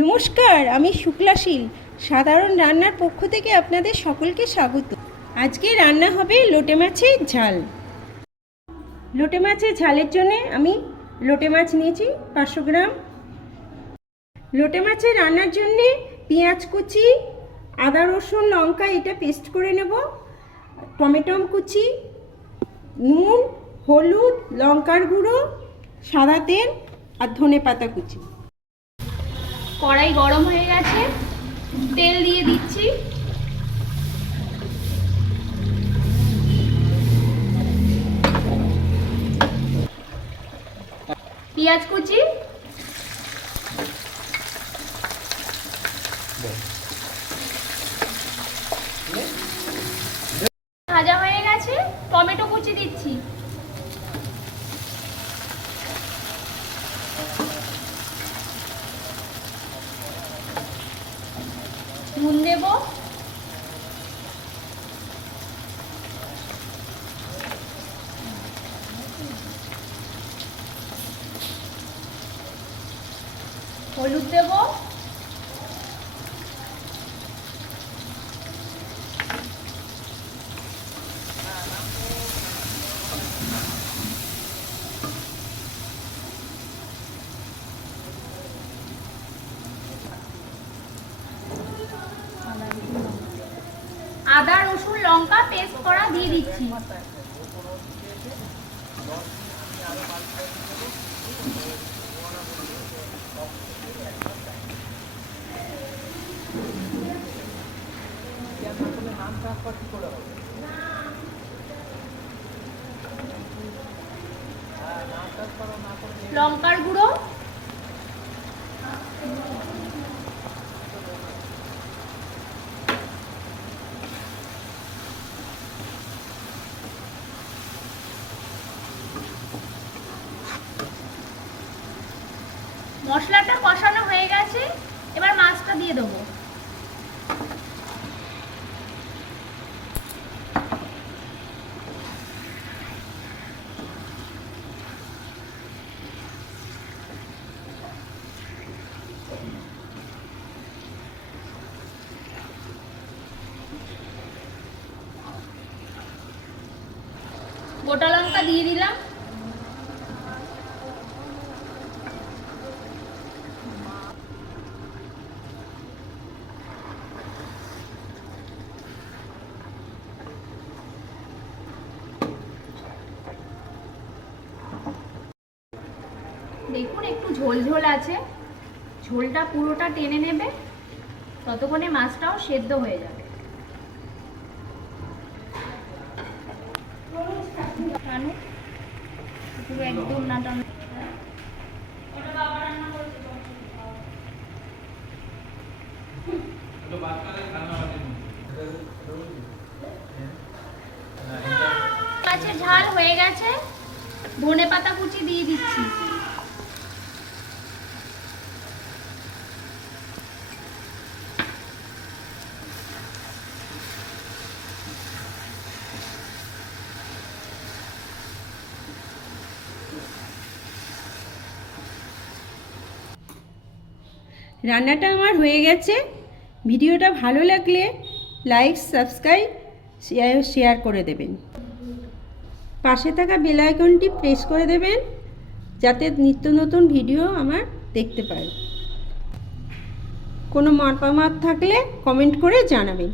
নমস্কার, আমি শুক্লাশীল সাধারণ রান্নার পক্ষ থেকে আপনাদের সকলকে স্বাগত। আজকে রান্না হবে লোটে মাছের ঝাল। লোটে মাছের ঝালের জন্য আমি লোটে মাছ নিয়েছি 500 গ্রাম। লোটে মাছের রান্নার জন্য পেঁয়াজ কুচি, আদা রসুন লঙ্কা এটা পেস্ট করে নেব, টমেটো কুচি, নুন, হলুদ, লঙ্কার গুঁড়ো, সাদা তেল আর ধনে পাতা কুচি। কড়াই গরম হয়ে গেছে, তেল দিয়ে দিচ্ছি। পেঁয়াজ কুচি, ভাজা হয়ে গেছে, টমেটো কুচি দিচ্ছি। নুন দেব, হলুদ দেব, আদা রসুন লঙ্কা পেস্ট করা দিয়ে দিচ্ছি। লঙ্কার গুঁড়ো, মশলাটা কষানো হয়ে গেছে, এবার মাছটা দিয়ে দেবো। গোটা লঙ্কা দিয়ে দিলাম। দেখুন একটু ঝোল ঝোল আছে, ঝোলটা পুরোটা টেনে নেবে, ততক্ষণে মাছটাও সেদ্ধ হয়ে যাবে। একদম না মাছের ঝাল হয়ে গেছে, ধনে পাতা কুচি দিয়ে দিচ্ছি। রান্নাটা আমার হয়ে গেছে। ভিডিওটা ভালো লাগলে লাইক, সাবস্ক্রাইব, শেয়ার করে দেবেন। পাশে থাকা বেল আইকনটি প্রেস করে দেবেন যাতে নিত্য নতুন ভিডিও আমার দেখতে পায়। কোনো মতামত থাকলে কমেন্ট করে জানাবেন।